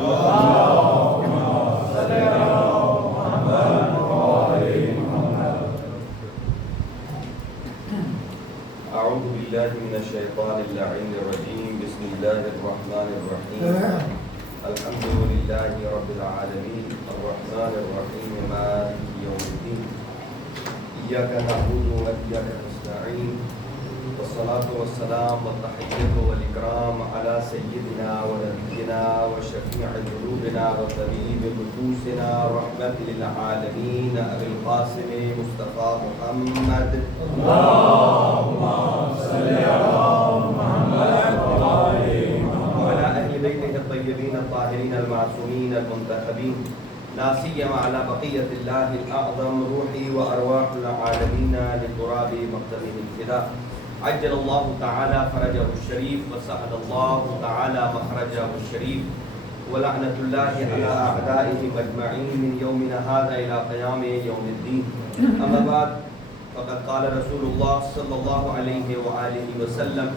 أعوذ بالله من الشيطان اللعين الرجيم. بسم الله الرحمن الرحيم. الحمد لله رب العالمين الرحمن الرحيم مالك يوم الدين. إياك نعبد وإياك نستعين. والصلاة والسلام والتحية والإكرام على سيدنا ونبينا وشفيع ذنوبنا وطبيب نفوسنا رحمة للعالمين أبي القاسم مصطفى محمد. اللهم صل على محمد وعلى أهل بيته الطيبين الطاهرين المعصومين المنتخبين، لا سيما على بقية الله الأعظم روحي وأرواح العالمين لتراب مقدمه الفداء. عجل الله تعالى فرجه الشريف وسهل الله تعالى مخرجه الشريف، ولعنة الله على أعدائهم أجمعين من يومنا هذا إلى قيام يوم الدين. أما بعد، فقد قال رسول الله صلى الله عليه وآله وسلم: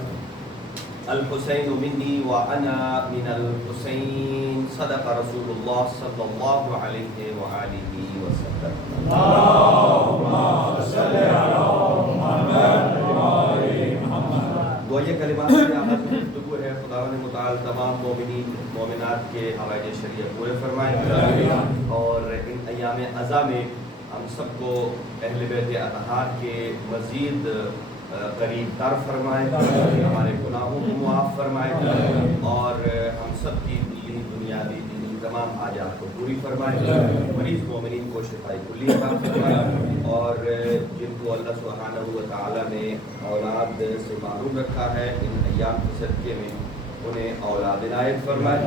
الحسين مني وأنا من الحسين. صدق رسول الله صلى الله عليه وآله وسلم. اللهم صل على محمد. یہ کلمات سے آغاز گفتگو ہے. خداوند متعال تمام مومنین مومنات کے حوائج شریعت پورے فرمائے، اور ان ایام عزا میں ہم سب کو اہل بیت اطہار کے مزید قریب تر فرمائے، ہمارے گناہوں کو معاف فرمائے، اور ہم سب کی دینی بنیادی دینی تمام حاجات کو پوری فرمائے، مریض مومنین کو شفاء کلی عطا فرمائے، اور جن کو اللہ سبحانہ و تعالیٰ نے اولاد سے معروم رکھا ہے ان ایام کے صدقے میں انہیں اولاد عنایت فرمائے.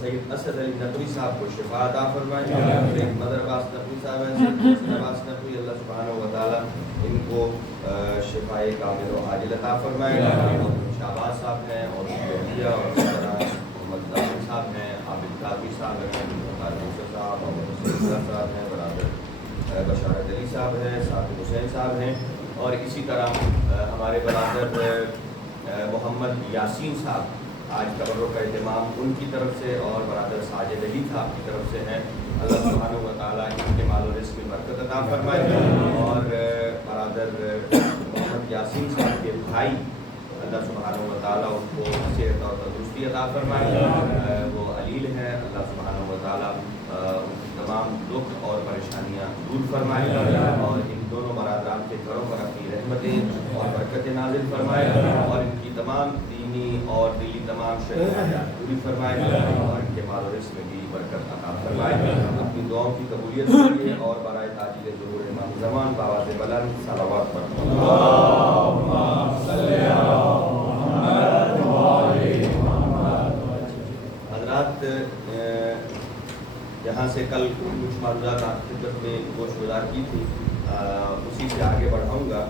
سید اسد علی نقوی صاحب کو شفاء عطا فرمائے، سید مدر عباس نقوی صاحب ہیں، سید محسن عباس نقوی، اللہ سبحانہ و تعالیٰ ان کو شفاء کامل و عاجل عطا فرمائے. اور شہباز صاحب ہیں، اور شہریہ، اور محمد داخل صاحب ہیں، عابد قاضی صاحب ہیں، موسیٰ صاحب، اور صاحب ہیں، برادر بشارت علی صاحب ہیں، ثاقب حسین صاحب ہیں، اور اسی طرح ہمارے برادر محمد یاسین صاحب آج قبروں کا اہتمام ان کی طرف سے اور برادر ساجد علی صاحب کی طرف سے ہے. اللہ سبحانہ و تعالیٰ ان کے مال و رزق میں برکت عطا فرمائے، اور برادر محمد یاسین صاحب کے بھائی اللہ سبحانہ و تعالیٰ ان کو صحت اور تندرستی عطا فرمائے. وہ علیل ہیں، اللہ سبحانہ و تعالیٰ تمام دکھ اور پریشانیاں دور فرمائے، اور ان دونوں برادران کے گھروں پر اپنی رحمتیں اور برکتیں نازل فرمائے، اور ان کی تمام دینی اور دلی تمام شرعیات پوری فرمائے، اور ان کے مال و رزق میں بھی برکت عطا فرمائے. اپنی دعاؤں کی قبولیت کے لیے اور برائے تاجیل ظہور امام زمان بآواز بلند صلوات پڑھتے ہیں. اللهم صل علی محمد وآل محمد. حضرات، یہاں سے کل کچھ معلومات آپ کی خدمت میں گوش گزار کی تھی، اسی سے آگے بڑھاؤں گا.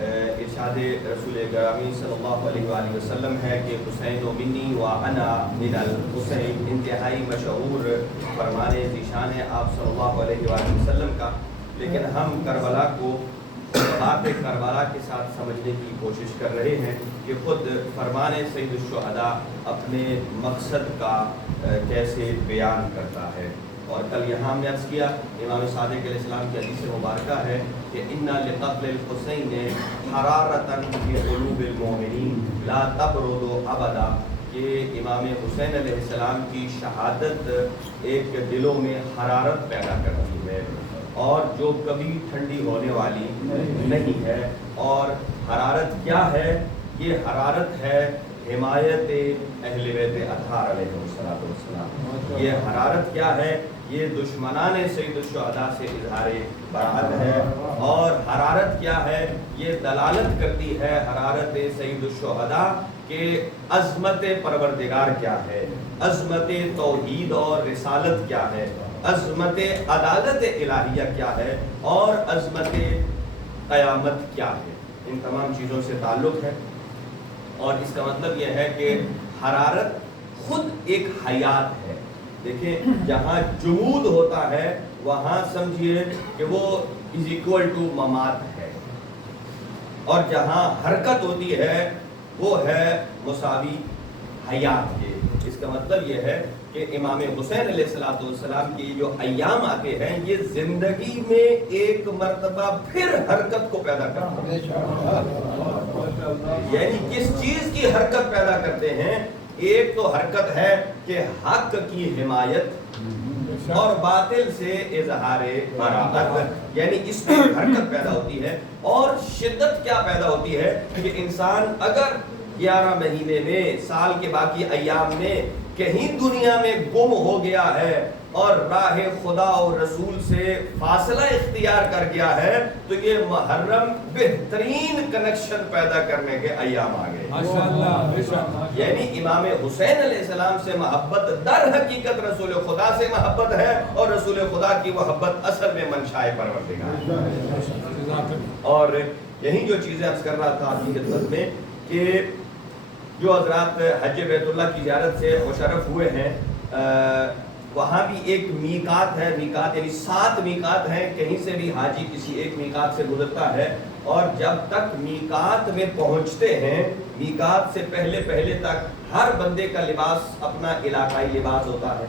ارشاد رسول گرامی صلی اللہ علیہ وآلہ وسلم ہے کہ حسین منی وانا من الحسین. انتہائی مشہور فرمان ذیشان ہے آپ صلی اللہ علیہ وآلہ وسلم کا، لیکن ہم کربلا کو بات کربلا کے ساتھ سمجھنے کی کوشش کر رہے ہیں کہ خود فرمان سید الشہداء اپنے مقصد کا کیسے بیان کرتا ہے. اور کل یہاں ہم نے عرض کیا امام صادق علیہ السلام کی حدیث مبارکہ ہے کہ اِنَّ لِقَتْلِ الْحُسَيْنِ حَرَارَةً فِي قُلُوبِ الْمُؤْمِنِينَ لَا تَبْرُدُ أَبَدًا، کہ امام حسین علیہ السلام کی شہادت ایک دلوں میں حرارت پیدا کرتی ہے، اور جو کبھی ٹھنڈی ہونے والی نہیں ہے. اور حرارت کیا ہے؟ یہ حرارت ہے حمایت اہل بیت اطہار علیہ السلام. یہ حرارت کیا ہے؟ یہ دشمنان سید الشہداء سے اظہار براءت ہے. اور حرارت کیا ہے؟ یہ دلالت کرتی ہے حرارت سید الشہداء کہ عظمت پروردگار کیا ہے، عظمت توحید اور رسالت کیا ہے، عظمت عدالت الہیہ کیا ہے، اور عظمت قیامت کیا ہے. ان تمام چیزوں سے تعلق ہے. اور اس کا مطلب یہ ہے کہ حرارت خود ایک حیات ہے. دیکھیں، جہاں جمود ہوتا ہے وہاں سمجھیے کہ وہ از اکول ٹو ممات ہے، اور جہاں حرکت ہوتی ہے وہ ہے مساوی حیات کے. اس کا مطلب یہ ہے کہ امام حسین علیہ السلام کی جو ایام آتے ہیں یہ زندگی میں ایک مرتبہ پھر حرکت کو پیدا کرتے ہیں. یعنی کس چیز کی حرکت پیدا کرتے ہیں؟ ایک تو حرکت ہے کہ حق کی حمایت اور باطل سے اظہار براءت، یعنی اس میں حرکت پیدا ہوتی ہے. اور شدت کیا پیدا ہوتی ہے کہ انسان اگر 11 مہینے میں سال کے باقی ایام میں کہیں دنیا میں گم ہو گیا ہے اور راہ خدا اور رسول سے فاصلہ اختیار کر گیا ہے تو یہ محرم بہترین کنیکشن پیدا کرنے کے ایام آ گئے. یعنی امام حسین علیہ السلام سے محبت در حقیقت رسول خدا سے محبت ہے، اور رسول خدا کی محبت اصل میں منشائے پروردگار. اور یہی جو چیزیں عرض کر رہا تھا آپ کی خدمت میں کہ جو حضرات حج بیت اللہ کی زیارت سے مشرف ہوئے ہیں، وہاں بھی ایک میقات ہے. میقات یعنی 7 میقات ہیں. کہیں سے بھی حاجی کسی ایک میقات سے گزرتا ہے اور جب تک میقات میں پہنچتے ہیں، میقات سے پہلے تک ہر بندے کا لباس اپنا علاقائی لباس ہوتا ہے.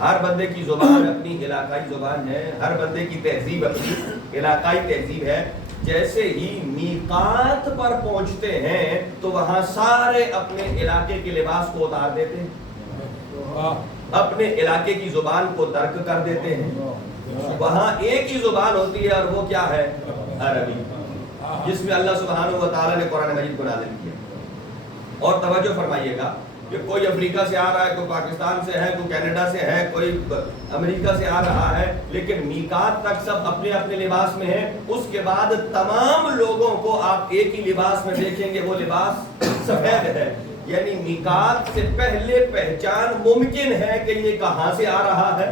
ہر بندے کی زبان اپنی علاقائی زبان ہے، ہر بندے کی تہذیب اپنی علاقائی تہذیب ہے. جیسے ہی میقات پر پہنچتے ہیں تو وہاں سارے اپنے علاقے کے لباس کو اتار دیتے ہیں، اپنے علاقے کی زبان کو ترک کر دیتے ہیں. وہاں ایک ہی زبان ہوتی ہے اور وہ کیا ہے؟ عربی، جس میں اللہ سبحانہ و تعالیٰ نے قرآن مجید کو نازل کیا. اور توجہ فرمائیے گا کہ کوئی افریقہ سے آ رہا ہے، کوئی پاکستان سے ہے، کوئی کینیڈا سے ہے، کوئی امریکہ سے آ رہا ہے، لیکن میقات تک سب اپنے اپنے لباس میں ہیں. اس کے بعد تمام لوگوں کو آپ ایک ہی لباس میں دیکھیں گے، وہ لباس سفید ہے. یعنی میقات سے پہلے پہچان ممکن ہے کہ یہ کہاں سے آ رہا ہے،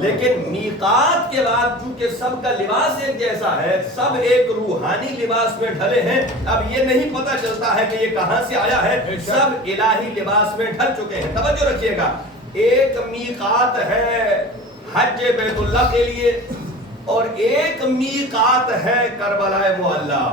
لیکن میقات کے بعد چونکہ سب کا لباس ایک جیسا ہے، سب ایک روحانی لباس میں ڈھلے ہیں. اب یہ نہیں پتہ چلتا ہے کہ یہ کہاں سے آیا ہے، سب الہی لباس میں ڈھل چکے ہیں. توجہ رکھیے گا، ایک میقات ہے حج بیت اللہ کے لیے اور ایک میقات ہے کربلا معلی،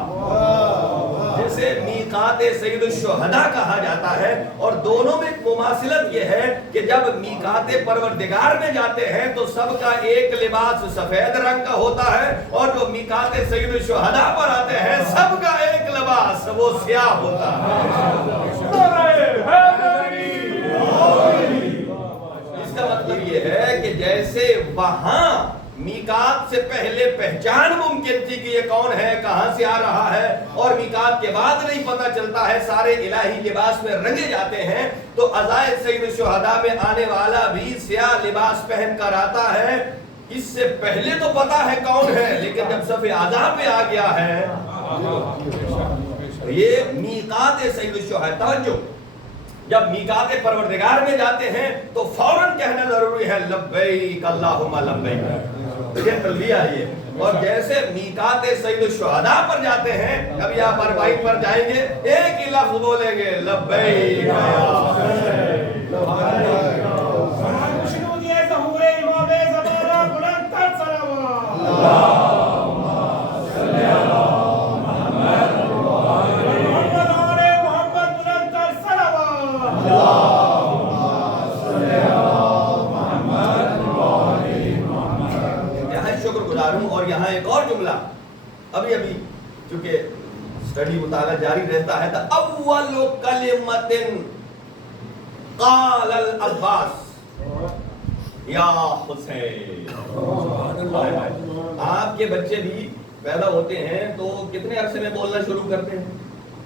جسے میقات سید الشہداء کہا جاتا ہے. اور دونوں میں مماثلت یہ ہے کہ جب میقات پروردگار میں جاتے ہیں تو سب کا ایک لباس سفید رنگ کا ہوتا ہے، اور جو میقات سید الشہداء پر آتے ہیں سب کا ایک لباس وہ سیاہ ہوتا ہے. اس کا مطلب یہ ہے کہ جیسے وہاں میقات سے پہلے پہچان ممکن تھی کہ یہ کون ہے، کہاں سے آ رہا ہے، اور میقات کے بعد نہیں پتہ چلتا ہے، سارے الہی لباس میں رنگے جاتے ہیں. تو عزائے سید الشہداء میں آنے والا بھی سیاہ لباس پہن کر آتا ہے. اس سے پہلے تو پتا ہے کون ہے، لیکن جب صف اعضاء پہ آ گیا ہے یہ میقات سید الشہداء. توجہ، جب میقات پروردگار میں جاتے ہیں تو فوراً کہنا ضروری ہے لبیک اللہم لبیک، یہ تلبیہ ہے. اور جیسے میقات سید الشہداء پر جاتے ہیں، کبھی آپ اربعین پر جائیں گے ایک ہی لفظ بولیں گے لبیک یا حسین. اور یہاں ایک اور جملہ ابھی چونکہ اسٹڈی مطالعہ جاری رہتا ہے. تو اول کلمۃ قال العباس یا حسین. آپ کے بچے بھی پیدا ہوتے ہیں تو کتنے عرصے میں بولنا شروع کرتے ہیں؟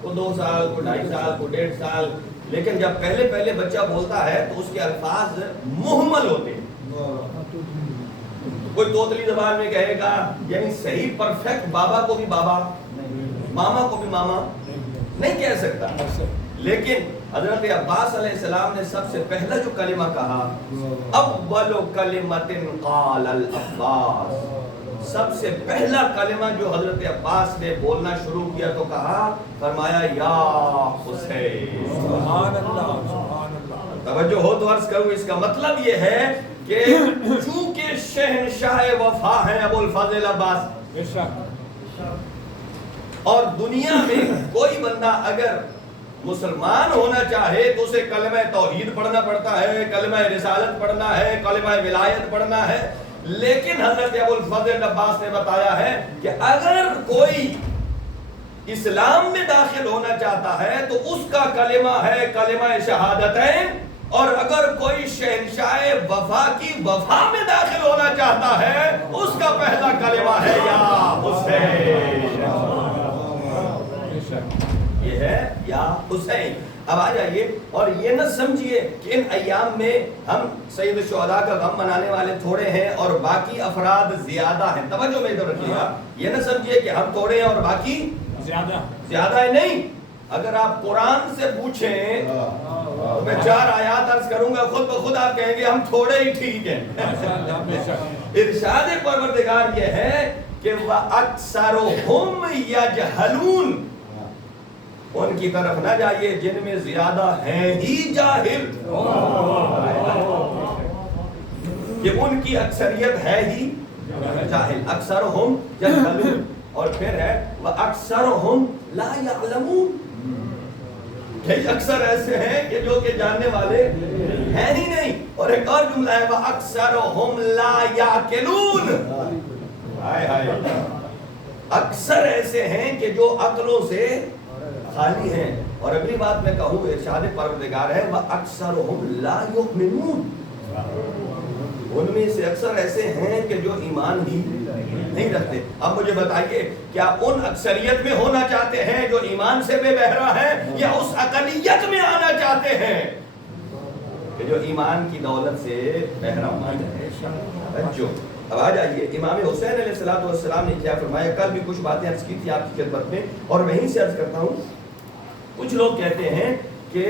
کو 2 سال، کو 2.5 سال، کو 1.5 سال. لیکن جب پہلے بچہ بولتا ہے تو اس کے الفاظ محمل ہوتے ہیں. کوئی توتلی زبان میں کہے گا، یعنی صحیح پرفیکٹ بابا کو بھی بابا، ماما کو بھی ماما نہیں کہہ سکتا. لیکن حضرت عباس علیہ السلام نے سب سے پہلا جو کلمہ کہا، اول کلمۃ قال العباس، سب سے پہلا کلمہ جو حضرت عباس نے بولنا شروع کیا تو کہا، فرمایا یا حسین. سبحان اللہ، سبحان اللہ. توجہ ہو تو عرض کروں، اس کا مطلب یہ ہے کہ چونکہ شہنشاہ وفا ہیں ابو الفضل عباس، اور دنیا میں کوئی بندہ اگر مسلمان ہونا چاہے تو اسے کلمہ توحید پڑھنا پڑتا ہے، کلمہ رسالت پڑھنا ہے، کلمہ ولایت پڑھنا ہے. لیکن حضرت ابو الفضل عباس نے بتایا ہے کہ اگر کوئی اسلام میں داخل ہونا چاہتا ہے تو اس کا کلمہ ہے کلمہ شہادتین، اور اگر کوئی شہنشاہ وفا کی وفا میں داخل ہونا چاہتا ہے اس کا پہلا کلمہ ہے یا حسین. یہ ہے یا حسین. اب آ جائیے اور یہ نہ سمجھیے کہ ان ایام میں ہم سید الشہداء کا غم منانے والے تھوڑے ہیں اور باقی افراد زیادہ ہیں. توجہ میں ادھر رکھیے گا، یہ نہ سمجھیے کہ ہم تھوڑے ہیں اور باقی زیادہ ہے. نہیں، اگر آپ قرآن سے پوچھیں تو میں 4 آیات عرض کروں گا، خود بخود آپ کہیں گے ہم تھوڑے ہی ٹھیک ہیں. ارشاد پروردگار یہ ہے کہ وَأَكْثَرُهُمْ يَجْهَلُونَ، ان کی طرف نہ جائیے جن میں زیادہ ہیں ہی جاہل، کہ ان کی اکثریت ہے ہی جاہل. اکثرہم یجہلون، اور پھر ہے وَأَكْثَرُهُمْ لَا يَعْلَمُونَ، کہ اکثر ایسے ہیں کہ جو کہ جاننے والے ہیں ہی نہیں. اور ایک اور جملہ ہے وَأَكْثَرُهُمْ لَا يَعْقِلُونَ، ہائے ہائے، اکثر ایسے ہیں کہ جو عقلوں سے خالی ہیں. اور اگلی بات میں کہوں، ارشاد پروردگار ہے وَأَكْثَرُهُمْ لَا يُؤْمِنُونَ، ان میں سے اکثر ایسے ہیں کہ جو ایمان ہی نہیں رکھتے. اب مجھے بتائیے، کیا ان اکثریت میں ہونا چاہتے ہیں جو ایمان سے بے بہرا ہے، یا اس اقلیت میں آنا چاہتے ہیں کہ جو ایمان کی دولت سے بہرا مند ہے؟ اب آ جائیے، امام حسین علیہ السلام نے کیا فرمایا. کل بھی کچھ باتیں عرض کی تھی آپ کی خدمت میں اور وہیں سے عرض کرتا ہوں. کچھ لوگ کہتے ہیں کہ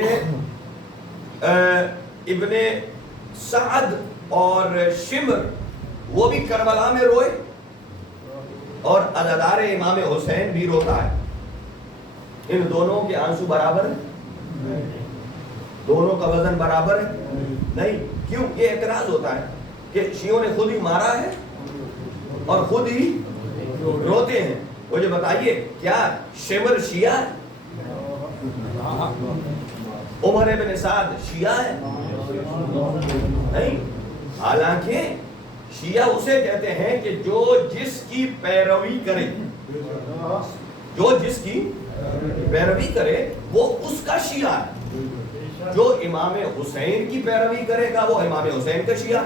ابن سعد اور شمر وہ بھی کربلا میں روئے اور عزادار امام حسین بھی روتا ہے. ان دونوں کے آنسو برابر ہیں؟ دونوں کا وزن برابر ہے؟ نہیں. کیوں؟ یہ اعتراض ہوتا ہے کہ شیعوں نے خود ہی مارا ہے اور خود ہی روتے ہیں. مجھے بتائیے، کیا شمر شیعہ ہے؟ عمر ابن سعد شیعہ ہے؟ نہیں. حالانکہ شیعہ اسے کہتے ہیں کہ جو جس کی پیروی کرے، جو جس کی پیروی کرے وہ اس کا شیعہ ہے. جو امام حسین کی پیروی کرے گا وہ امام حسین کا شیعہ،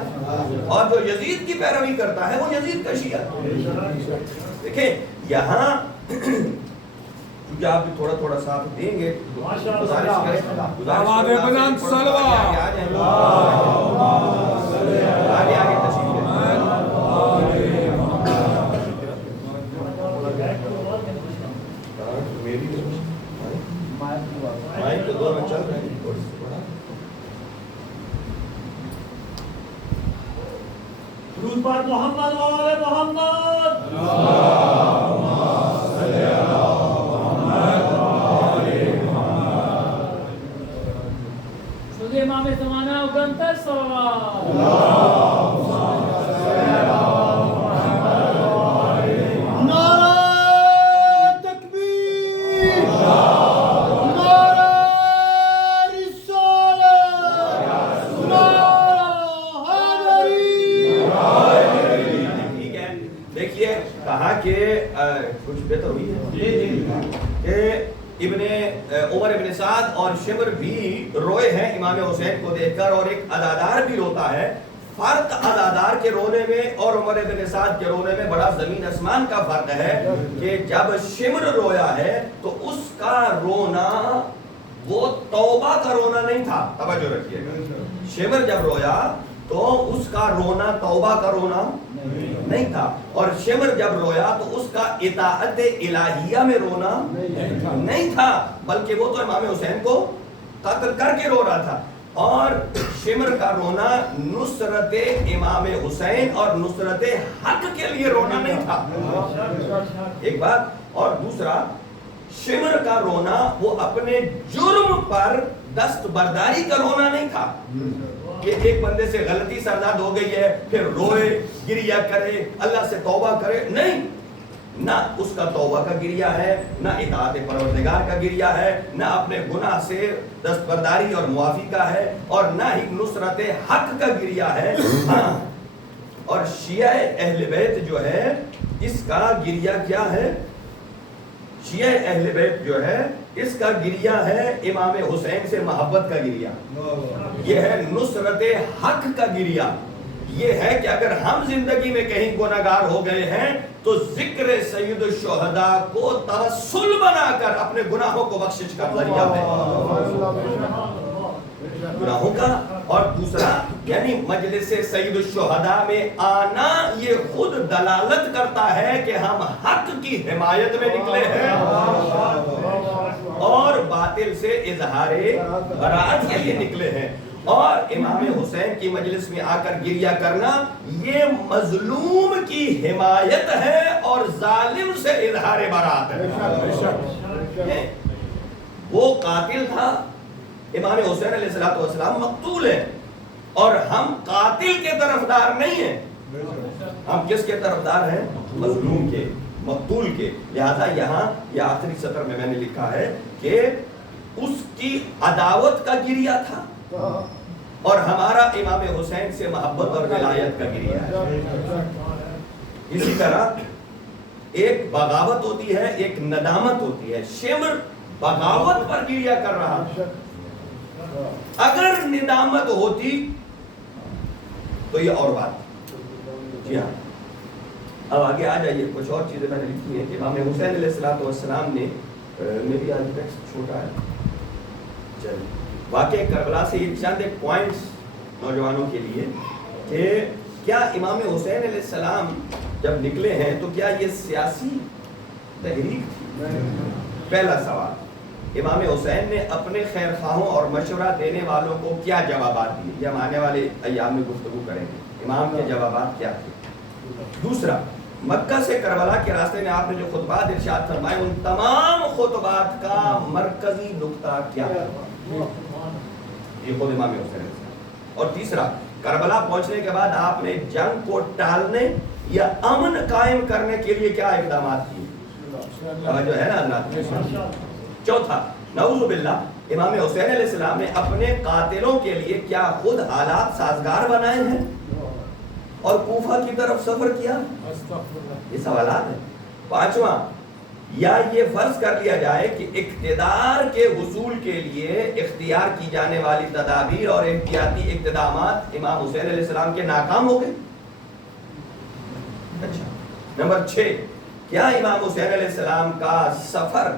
اور جو یزید کی پیروی کرتا ہے وہ یزید کا شیعہ. دیکھیں یہاں کیونکہ آپ بھی تھوڑا تھوڑا ساتھ دیں گے، گزارش کریں آگے آگے تشریف مائک تو دو میں چل رہے ہیں. درود بر محمد و آل محمد. شد امام زمانہ اگنتر کچھ بہتر ہوئی ہے کہ عمر ابن سعد اور شمر بھی روئے ہیں امام حسین کو دیکھ کر، اور ایک عزادار بھی روتا ہے. فرق عزادار کے رونے میں اور عمر ابن سعد کے رونے میں بڑا زمین آسمان کا فرق ہے کہ جب شمر رویا ہے تو اس کا رونا وہ توبہ کا رونا نہیں تھا. توجہ رکھیے گا، شمر جب رویا تو اس کا رونا توبہ کا رونا نہیں تھا، اور شمر جب رویا تو اس کا اطاعت الہیہ میں رونا نہیں تھا، بلکہ وہ تو امام حسین کو قتل کر کے رو رہا تھا. اور شمر کا رونا نصرت امام حسین اور نصرت حق کے لیے رونا نہیں تھا. ایک بات. اور دوسرا، شمر کا رونا وہ اپنے جرم پر دستبرداری کا رونا نہیں تھا کہ ایک بندے سے غلطی سرزاد ہو گئی ہے پھر روئے گریہ کرے اللہ سے توبہ کرے. نہیں، نہ اس کا توبہ کا گریہ ہے، نہ اطاعت پروردگار کا گریہ ہے، نہ اپنے گناہ سے دستبرداری اور معافی کا ہے، اور نہ ہی نصرت حق کا گریہ ہے۔ اور شیعہ اہل بیت جو ہے اس کا گریہ کیا ہے؟ شیعہ اہل بیت جو ہے اس کا گریہ ہے امام حسین سے محبت کا گریہ، یہ ہے نصرت حق کا گریہ۔ یہ ہے کہ اگر ہم زندگی میں کہیں گناہگار ہو گئے ہیں تو ذکر سید الشہداء کو توسل بنا کر اپنے گناہوں کو بخشش کا ذریعہ ہے گناہوں کا۔ اور دوسرا یعنی مجلس سید الشہداء میں آنا یہ خود دلالت کرتا ہے کہ ہم حق کی حمایت میں نکلے ہیں اور باطل سے اظہار برات کے لیے نکلے ہیں۔ اور امام حسین کی مجلس میں آ کر گریہ کرنا یہ مظلوم کی حمایت ہے اور ظالم سے اظہار برات ہے۔ وہ قاتل تھا، امام حسین علیہ السلام مقتول ہے، اور ہم قاتل کے طرفدار نہیں ہیں، ہم کس کے طرفدار ہیں؟ مظلوم کے، مقتول کے۔ لہذا یہاں یہ آخری سطر میں نے لکھا ہے کہ اس کی عداوت کا گریہ تھا اور ہمارا امام حسین سے محبت اور ولایت کا گریہ ہے۔ اسی طرح ایک بغاوت ہوتی ہے، ایک ندامت ہوتی ہے۔ شمر بغاوت پر گریہ کر رہا، اگر ندامت ہوتی تو یہ اور بات۔ جی ہاں، اب آگے آ جائیے، کچھ اور چیزیں میں نے لکھی ہیں کہ امام حسین علیہ السلام نے، میری آج ٹیکسٹ چھوٹا ہے، چلیے واقعہ کربلا سے یہ چند ایک پوائنٹس نوجوانوں کے لیے کہ کیا امام حسین علیہ السلام جب نکلے ہیں تو کیا یہ سیاسی تحریک تھی؟ پہلا سوال، امام حسین نے اپنے خیر خواہوں اور مشورہ دینے والوں کو کیا جوابات دیے؟ یہ ہم آنے والے ایام میں گفتگو کریں گے، امام کے جوابات کیا تھے۔ دوسرا، مکہ سے کربلا کے راستے میں آپ نے جو خطبات ارشاد فرمائے ان تمام خطبات کا مرکزی نقطہ کیا ہے؟ یہ خود امام حسین علیہ السلام۔ اور تیسرا، کربلا پہنچنے کے بعد آپ نے جنگ کو ٹالنے یا امن قائم کرنے کے لیے کیا اقدامات کیے؟ جو ہے نا حضرات۔ چوتھا، نعوذ باللہ، امام حسین علیہ السلام نے اپنے قاتلوں کے لیے کیا خود حالات سازگار بنائے ہیں اور کوفہ کی طرف سفر کیا؟ یہ سوالات ہیں۔ پانچواں، یا یہ فرض کر لیا جائے کہ اقتدار کے حصول کے لیے اختیار کی جانے والی تدابیر اور احتیاطی اقدامات امام حسین علیہ السلام کے ناکام ہو گئے؟ اچھا، نمبر 6، کیا امام حسین علیہ السلام کا سفر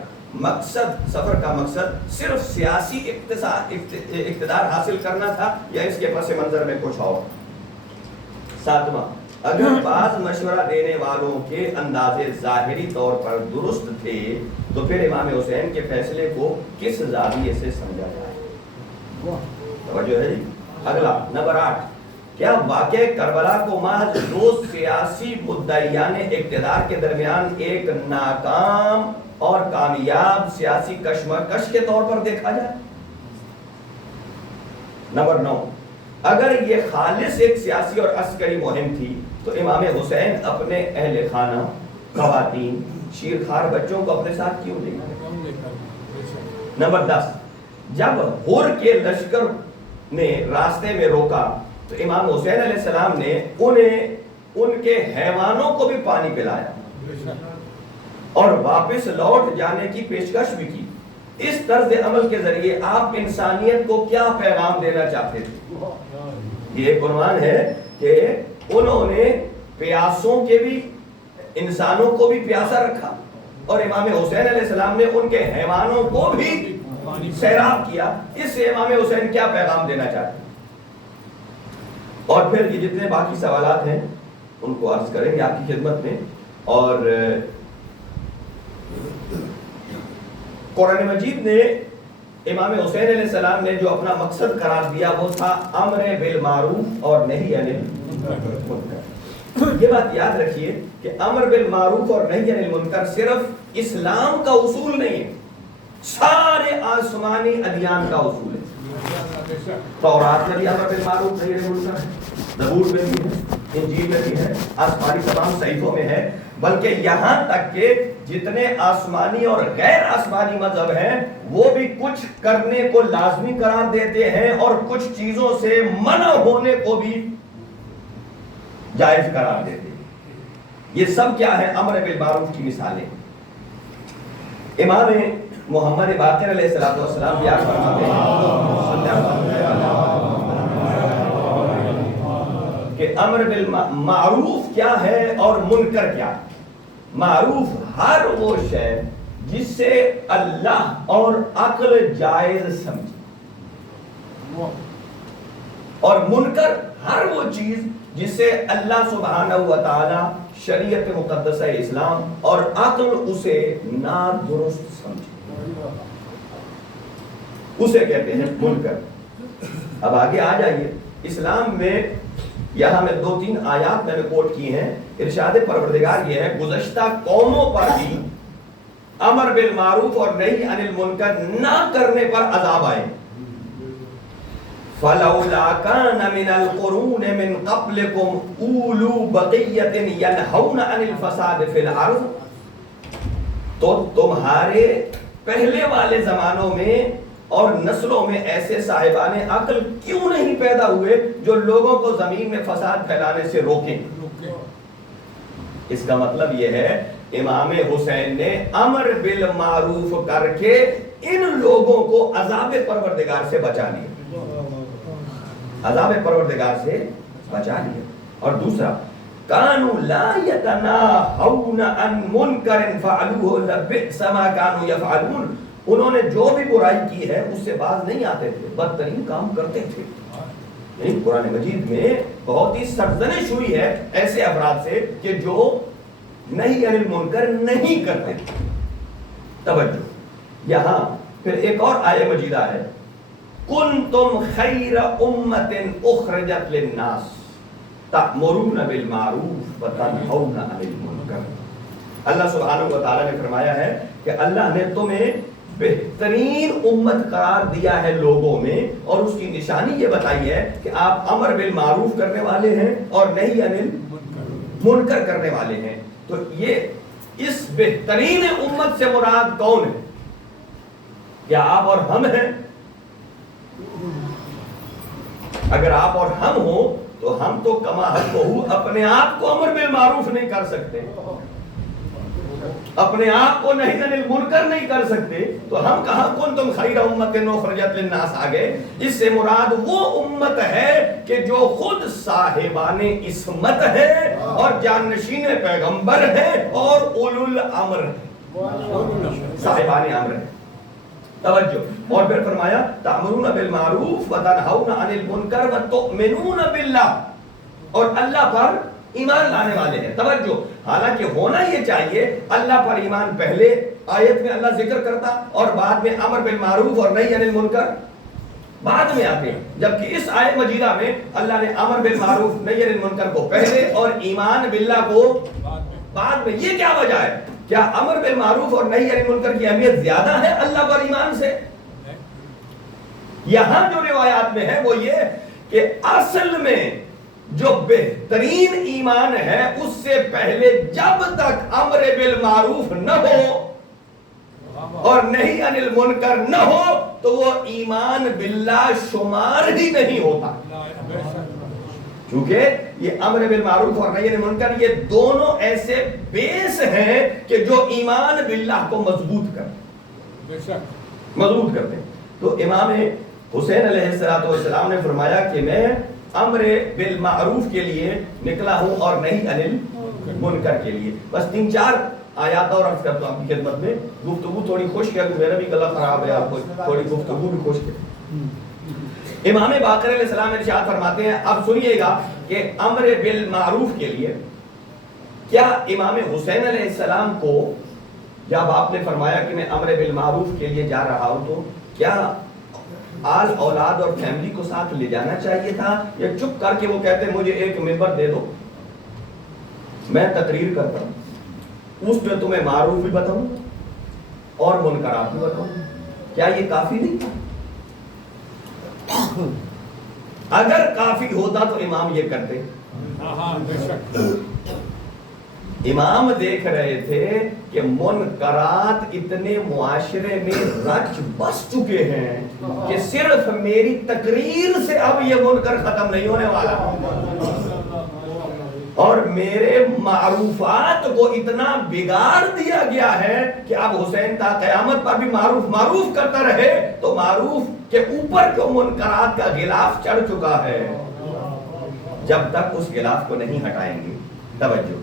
کا مقصد صرف سیاسی اقتدار حاصل کرنا تھا یا اس کے پس منظر میں کچھ اور؟ ساتواں، اگر بعض مشورہ دینے والوں کے اندازے ظاہری طور پر درست تھے تو پھر امام حسین کے فیصلے کو کس زاویے سے سمجھا جائے؟ توجہ ہے جی۔ اگلا، نمبر 8، کیا واقع کربلا کو محض دو سیاسی مدعیان اقتدار کے درمیان ایک ناکام اور کامیاب سیاسی کشمکش کے طور پر دیکھا جائے؟ نمبر 9، اگر یہ خالص ایک سیاسی اور عسکری مہم تھی تو امام حسین اپنے اہل خانہ، خواتین، شیرخوار بچوں کو اپنے ساتھ کیوں لے گئے؟ نمبر 10، جب ہور کے لشکر نے راستے میں روکا تو امام حسین علیہ السلام نے انہیں ان کے حیوانوں کو بھی پانی پلایا اور واپس لوٹ جانے کی پیشکش بھی کی۔ اس طرز عمل کے ذریعے آپ انسانیت کو کیا پیغام دینا چاہتے تھے؟ یہ ایک عنوان ہے کہ انہوں نے پیاسوں کے بھی، انسانوں کو بھی پیاسا رکھا اور امام حسین علیہ السلام نے ان کے حیوانوں کو بھی سیراب کیا۔ اس سے امام حسین کیا پیغام دینا چاہتے ہیں؟ اور پھر یہ جتنے باقی سوالات ہیں ان کو عرض کریں گے آپ کی خدمت میں۔ اور قرآن مجید نے امام حسین علیہ السلام نے جو اپنا مقصد قرار دیا وہ تھا امر بالمعروف اور نہی عن المنکر۔ یہ بات یاد رکھیے کہ امر بالمعروف اور نہی عن المنکر صرف اسلام کا اصول نہیں ہے، سارے آسمانی ادیان کا اصول ہے۔ تورات میں بھی امر بالمعروف نہی عن المنکر ہے، زبور میں بھی ہے، انجیل میں بھی ہے، آسمانی تمام صحیفوں میں ہے، بلکہ یہاں تک کہ جتنے آسمانی اور غیر آسمانی مذہب ہیں وہ بھی کچھ کرنے کو لازمی قرار دیتے ہیں اور کچھ چیزوں سے منع ہونے کو بھی جائز قرار دیتے ہیں۔ یہ سب کیا ہے؟ امر بالمعروف کی مثالیں۔ امام محمد باقر علیہ السلام بیان فرماتے ہیں کہ امر بالمعروف کیا ہے اور منکر کیا ہے۔ معروف ہر وہ شے جس سے اللہ اور عقل جائز سمجھے، اور منکر ہر وہ چیز جس سے اللہ سبحانہ و تعالی شریعت مقدسہ اسلام اور عقل اسے نادرست سمجھے، اسے کہتے ہیں منکر۔ اب آگے آ جائیے، اسلام میں یہاں میں 2-3 آیات میں نے کوٹ کی ہیں۔ ارشاد پروردگار یہ ہے، گزشتہ قوموں پر بھی امر بالمعروف اور نہی عن المنکر نہ کرنے پر عذاب آئے۔ فَلَوْلَا كَانَ مِنَ الْقُرُونِ مِنْ قَبْلِكُمْ أُولُو بَقِيَّةٍ يَنْهَوْنَ عَنِ الْفَسَادِ فِي الْأَرْضِ، تو تمہارے پہلے والے زمانوں میں اور نسلوں میں ایسے صاحبان عقل کیوں نہیں پیدا ہوئے جو لوگوں کو زمین میں فساد پھیلانے سے روکیں؟ اس کا مطلب یہ ہے امام حسین نے امر بالمعروف کر کے ان لوگوں کو عذاب پروردگار سے بچا لیا، عذاب پروردگار سے بچا لیا۔ اور دوسرا، کانوا لا یتناہون عن منکر فعلوہ لبئس ما کانوا یفعلون، انہوں نے جو بھی برائی کی ہے اس سے باز نہیں آتے تھے، بدترین کام کرتے تھے۔ یعنی قرآن مجید میں بہت ہی سرزنش ہوئی ہے ایسے افراد سے کہ جو نہی عن المنکر نہیں کرتے تھے۔ توجہ، یہاں پھر ایک اور آیہ مجیدہ ہے، کنتم خیر امت اخرجت للناس تأمرون بالمعروف وتنہون عن المنکر۔ اللہ سبحانہ و تعالیٰ نے فرمایا ہے کہ اللہ نے تمہیں بہترین امت قرار دیا ہے لوگوں میں، اور اس کی نشانی یہ بتائی ہے کہ آپ امر بالمعروف کرنے والے ہیں اور نہی عن المنکر کرنے والے ہیں۔ تو یہ اس بہترین امت سے مراد کون ہے؟ کیا آپ اور ہم ہیں؟ اگر آپ اور ہم ہوں تو ہم تو کما حق ہو اپنے آپ کو امر بالمعروف نہیں کر سکتے، اپنے آپ کو نہی عن المنکر نہیں کر سکتے، تو ہم کہاں کنتم خیر امت اخرجت للناس آ گئے؟ اس سے مراد وہ امت ہے کہ جو خود صاحبان عصمت ہے اور جانشین پیغمبر ہے اور اولو الامر ہے، صاحبان امر ہے۔ توجہ، اور پھر فرمایا تأمرون بالمعروف وتنہون عن المنکر وتؤمنون باللہ، اور اللہ پر ایمان لانے والے ہیں۔ توجہ، حالانکہ ہونا یہ چاہیے اللہ پر ایمان پہلے آیت میں اللہ ذکر کرتا اور بعد میں امر بالمعروف اور نہی عن المنکر بعد میں آتے ہیں، جبکہ اس آیت مجیدہ میں اللہ نے امر بالمعروف نہی عن المنکر کو پہلے اور ایمان باللہ کو بعد میں۔ یہ کیا وجہ ہے؟ کیا امر بالمعروف اور نہی عن المنکر کی اہمیت زیادہ ہے اللہ پر ایمان سے؟ یہاں جو روایات میں ہے وہ یہ کہ اصل میں جو بہترین ایمان ہے اس سے پہلے جب تک امر بالمعروف نہ ہو اور نہی عن المنکر نہ ہو تو وہ ایمان باللہ شمار ہی نہیں ہوتا، کیونکہ یہ امر بالمعروف اور نہی عن المنکر یہ دونوں ایسے بیس ہیں کہ جو ایمان باللہ کو مضبوط کرتے ہیں۔ تو امام حسین علیہ السلام نے فرمایا کہ میں امر بالمعروف کے لیے نکلا ہوں اور نہی عن المنکر کے لیے۔ بس 3-4 آیات اور عرض کرتا ہوں آپ کی خدمت میں۔ گفتگو تھوڑی خشک ہے، میرا بھی گلا خراب ہے، آپ کو تھوڑی گفتگو بھی خشک ہے۔ امام باقر علیہ السلام ارشاد فرماتے ہیں، اب سنیے گا کہ امر بالمعروف کے لیے کیا امام حسین علیہ السلام کو جب آپ نے فرمایا کہ میں امر بالمعروف کے لیے جا رہا ہوں تو کیا آل اولاد اور فیملی کو ساتھ لے جانا چاہیے تھا، یا چپ کر کے وہ کہتے مجھے ایک ممبر دے دو میں تقریر کرتا ہوں، اس میں تمہیں معروف بھی بتاؤں اور منکرات بھی بتاؤں؟ کیا یہ کافی نہیں تھا؟ اگر کافی ہوتا تو امام یہ کرتے، امام دیکھ رہے تھے کہ منکرات اتنے معاشرے میں رچ بس چکے ہیں کہ صرف میری تقریر سے اب یہ منکر ختم نہیں ہونے والا، اور میرے معروفات کو اتنا بگاڑ دیا گیا ہے کہ اب حسین تا قیامت پر بھی معروف کرتا رہے تو معروف کے اوپر جو منکرات کا غلاف چڑھ چکا ہے، جب تک اس غلاف کو نہیں ہٹائیں گے۔ توجہ،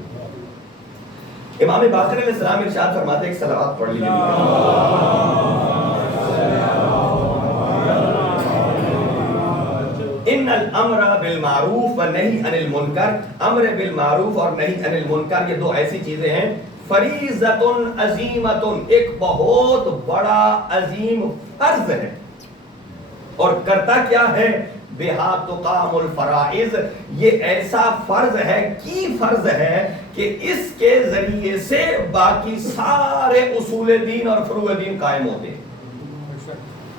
امام باقر علیہ السلام ارشاد فرماتے، ایک صلوات پڑھ لیجیے۔ ان الامر بالمعروف و نہی عن المنکر، امر بالمعروف اور نہی عن المنکر یہ دو ایسی چیزیں ہیں، فریضۃ عظیمۃ، ایک بہت بڑا عظیم فرض ہے، اور کرتا کیا ہے؟ بہا تقام الفرائض، یہ ایسا فرض ہے، کی فرض ہے کہ اس کے ذریعے سے باقی سارے اصول دین اور فروع دین قائم ہوتے ہیں۔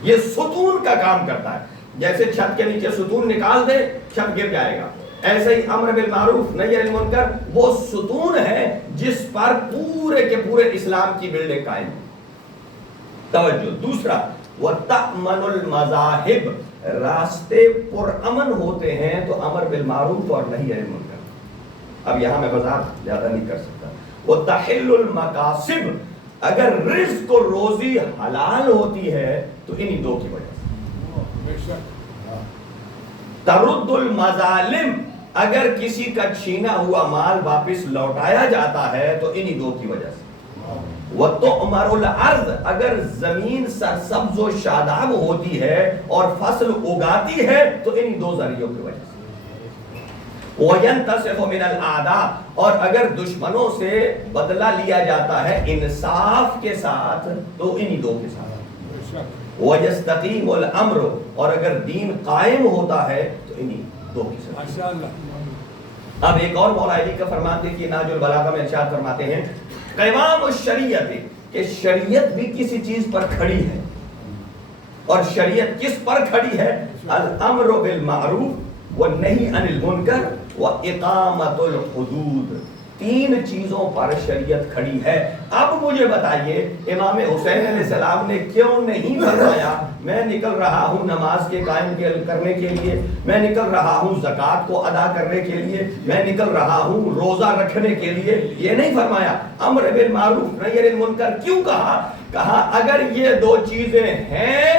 یہ ستون کا کام کرتا ہے، جیسے چھت کے نیچے ستون نکال دے چھت گر جائے گا، ایسے ہی امر بالمعروف نہی عن المنکر وہ ستون ہے جس پر پورے کے پورے اسلام کی بلڈنگ قائم ہے۔ توجہ، دوسرا وَتَأْمَنُ الْمَذَاهِبِ، راستے پرامن ہوتے ہیں تو امر بالمعروف اور نہی عن المنکر۔ اب یہاں میں وضاحت زیادہ نہیں کر سکتا۔ وَتَحِلُّ الْمَقَاصِبِ، اگر رزق و روزی حلال ہوتی ہے تو انہی دو کی وجہ سے۔ ترد المظالم، اگر کسی کا چھینا ہوا مال واپس لوٹایا جاتا ہے تو انہی دو کی وجہ سے۔ وَتُعْمَرُ الْأَرْض، اگر زمین سرسبز و شاداب ہوتی ہے اور فصل اگاتی ہے تو انہی دو ذریعوں کی وجہ سے۔ وَيَنْتَصِفُ مِنَ الْأَعْدَاءِ، اور اگر دشمنوں سے بدلہ لیا جاتا ہے انصاف کے ساتھ تو انہی دو کے ساتھ۔ وَيَسْتَقِيمُ الْأَمْرُ، اور اگر دین قائم ہوتا ہے تو انہی دو کے ساتھ۔ اب ایک اور مولا علی کا فرمان دیکھیے، ناج البلاغہ میں ارشاد فرماتے ہیں، قوام الشریعت، کہ شریعت بھی کسی چیز پر کھڑی ہے، اور شریعت کس پر کھڑی ہے؟ الامر بالمعروف والنہی عن المنکر واقامۃ الحدود، تین چیزوں پر شریعت کھڑی ہے۔ اب مجھے بتائیے امام حسین علیہ السلام نے کیوں نہیں فرمایا میں نکل رہا ہوں نماز کے قائم کرنے کے لیے، میں نکل رہا ہوں زکوٰۃ کو ادا کرنے کے لیے، میں نکل رہا ہوں روزہ رکھنے کے لیے؟ یہ نہیں فرمایا۔ امر بالمعروف نہی عن المنکر کیوں کہا اگر یہ دو چیزیں ہیں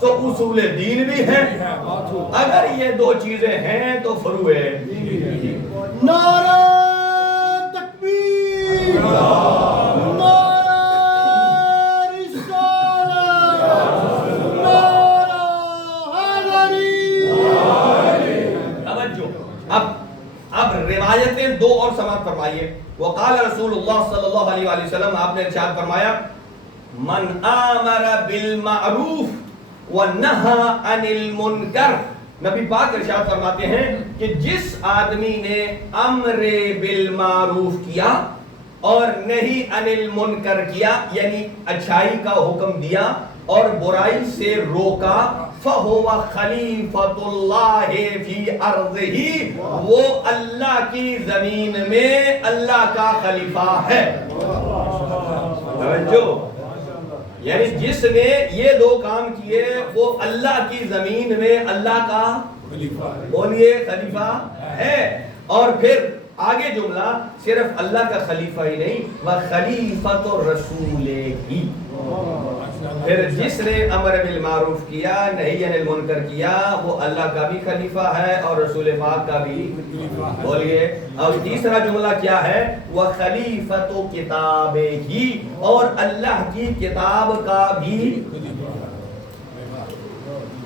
تو اصول دین بھی ہیں، اگر یہ دو چیزیں ہیں تو فروع دین بھی ہیں۔ نعرہ تکبیر، نعرہ رسالت، نعرہ حیدری۔ توجہ، اب روایتیں دو اور سماعت فرمائیے۔ وقال رسول اللہ صلی اللہ علیہ وآلہ وسلم، آپ نے ارشاد فرمایا، من آمر بالمعروف ونہا عن المنکر، نبی پاک ارشاد فرماتے ہیں کہ جس آدمی نے امر بالمعروف کیا اور نہی عن المنکر کیا، یعنی اچھائی کا حکم دیا اور برائی سے روکا، فَهُوَ خَلِيفَةُ اللَّهِ فِي أَرْضِهِ، وہ اللہ کی زمین میں اللہ کا خلیفہ ہے۔ توجہ، یعنی جس نے یہ دو کام کیے وہ اللہ کی زمین میں اللہ کا خلیفہ، بولیے خلیفہ ہے۔ اور پھر آگے جملہ، صرف اللہ کا خلیفہ ہی نہیں، وَخَلِيفَةُ رَسُولِهِ، پھر جس نے امر بالمعروف کیا نہی عن المنکر کیا وہ اللہ کا بھی خلیفہ ہے اور رسول پاک کا بھی، بولیے۔ اور تیسرا جملہ کیا ہے؟ وَخَلِيفَةُ كِتَابِهِ، اور اللہ کی کتاب کا بھی۔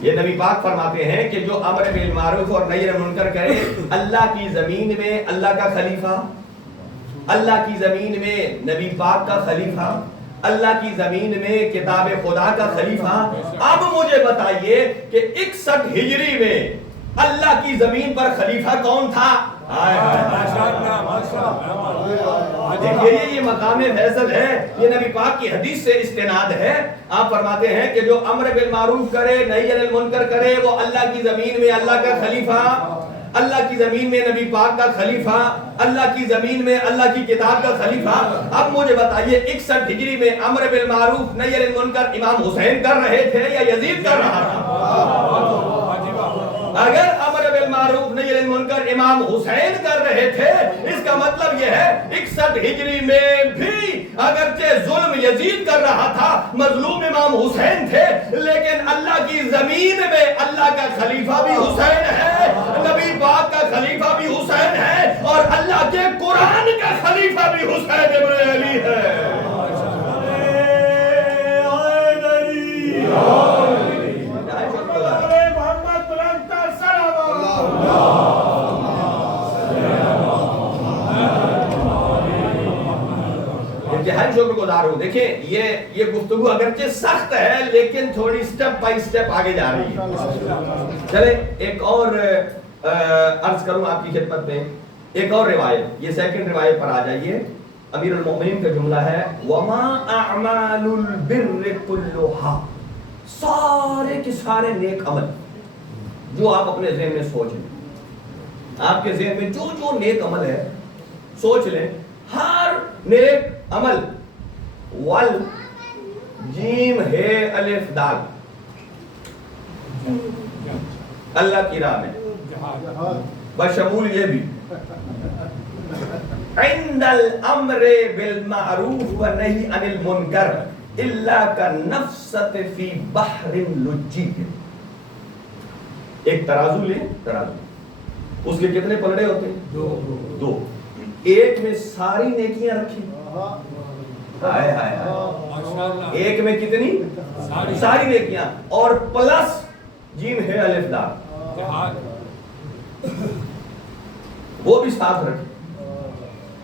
یہ نبی پاک فرماتے ہیں کہ جو امر بالمعروف اور نہی عن المنکر کرے، اللہ کی زمین میں اللہ کا خلیفہ، اللہ کی زمین میں نبی پاک کا خلیفہ، اللہ کی زمین میں کتاب خدا کا خلیفہ۔ اب مجھے بتائیے کہ 61 ہجری میں اللہ کی زمین پر خلیفہ کون تھا؟ دیکھیے یہ مقام فیصل ہے، یہ نبی پاک کی حدیث سے استناد ہے۔ آپ فرماتے ہیں کہ جو امر بالمعروف کرے نہی عن المنکر کرے وہ اللہ کی زمین میں اللہ کا خلیفہ اللہ کی زمین میں نبی پاک کا خلیفہ، اللہ کی زمین میں اللہ کی کتاب کا خلیفہ۔ اب مجھے بتائیے 61 ہجری میں امر بالمعروف نہی عن المنکر امام حسین کر رہے تھے یا یزید کر رہا تھا؟ اگر امر بالمعروف نہی عن المنکر امام حسین کر رہے تھے، اس کا مطلب یہ ہے 61 ہجری میں بھی اگرچہ ظلم یزید کر رہا تھا، مظلوم امام حسین تھے، لیکن اللہ کی زمین میں اللہ کا خلیفہ بھی حسین ہے، نبی پاک کا خلیفہ بھی حسین ہے، اور اللہ کے قرآن کا خلیفہ بھی حسین ابن علی ہے۔ انتہائی شکر گزار ہوں۔ دیکھیں یہ گفتگو اگرچہ سخت ہے لیکن تھوڑی سٹیپ بائی سٹیپ آگے جا رہی ہے۔ چلیں ایک اور عرض کروں آپ کی خدمت میں، ایک اور روایت، یہ سیکنڈ روایت پر آ جائیے۔ امیر المؤمنین کا جملہ ہے وَمَا أَعْمَالُ الْبِرِّ كُلُّهَا، سارے کے سارے نیک عمل جو آپ اپنے ذہن میں سوچ لیں، آپ کے ذہن میں جو جو نیک عمل ہے سوچ لیں، ہر نیک عمل وال جیم ہے الف دال اللہ کی راہ میں بشمول یہ بھی عند الامر بالمعروف ونہی عن المنکر الا كالنفست فی بحر لجی۔ ایک ترازو لیں، ترازو اس کے کتنے پلڑے ہوتے ہیں؟ دو۔ ایک میں ساری نیکیاں رکھی، ہائے ہائے ہائے، ایک میں کتنی؟ ساری نیکیاں، اور پلس جیم ہے الف دال، وہ بھی ساتھ رکھی،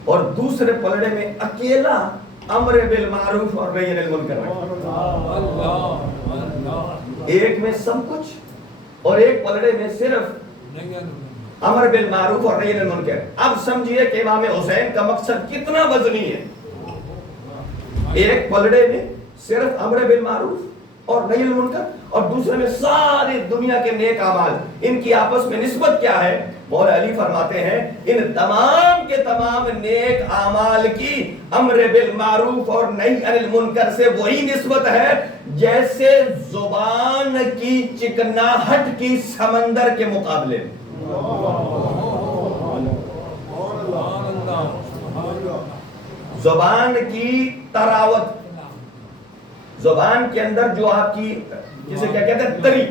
اور دوسرے پلڑے میں اکیلا امر بالمعروف اور نہی عن المنکر رکھی۔ ایک میں سب کچھ اور ایک پلڑے میں صرف امر بالمعروف اور نہی عن المنکر۔ اب سمجھیے کہ امام حسین کا مقصد کتنا وزنی ہے۔ ایک پلڑے میں صرف امر بالمعروف اور نہی عن المنکر، اور دوسرے میں ساری دنیا کے نیک اعمال، ان کی آپس میں نسبت کیا ہے؟ مولا علی فرماتے ہیں ان تمام کے تمام نیک اعمال کی امر بالمعروف اور نہی عن المنکر سے وہی نسبت ہے جیسے زبان کی چکناہٹ کی سمندر کے مقابلے میں۔ زبان کی تراوت، زبان کے اندر جو آپ کی جسے کیا کہتے ہیں تری،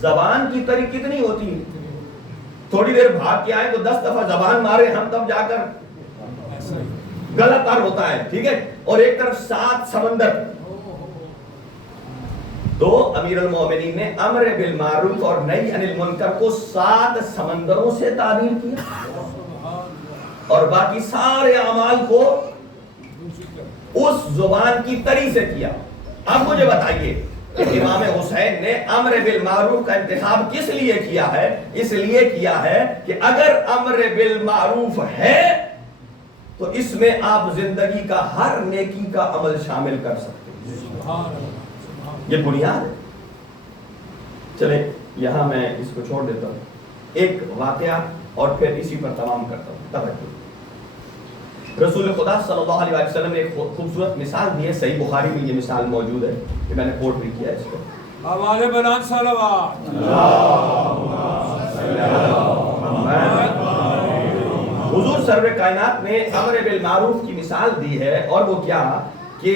زبان کی تری کتنی ہوتی ہے؟ تھوڑی دیر بھاگ کے آئے تو 10 دفعہ زبان مارے ہم تب جا کر غلط تر ہوتا ہے، ٹھیک ہے؟ اور ایک طرف 7 سمندر۔ تو امیر المومنین نے امر بالمعروف اور نہی عن المنکر کو 7 سمندروں سے تعبیر کیا، اور باقی سارے اعمال کو اس زبان کی تری سے کیا۔ اب مجھے بتائیے کہ امام حسین نے امر بالمعروف کا انتخاب کس لیے کیا ہے؟ اس لیے کیا ہے کہ اگر امر بالمعروف ہے تو اس میں آپ زندگی کا ہر نیکی کا عمل شامل کر سکتے ہیں، یہ بنیاد ہے۔ چلیں یہاں میں اس کو چھوڑ دیتا ہوں، ایک واقعہ اور پھر اسی پر تمام کرتا ہوں۔ توجہ، رسول خدا صلی اللہ علیہ وسلم نے ایک خوبصورت مثال دی ہے، صحیح بخاری میں یہ مثال موجود ہے کہ میں نے کوٹ بھی کیا ہے اس کو۔ ہمارے بلند صلوات حضور سرور کائنات نے امر بالمعروف کی مثال دی ہے، اور وہ کیا کہ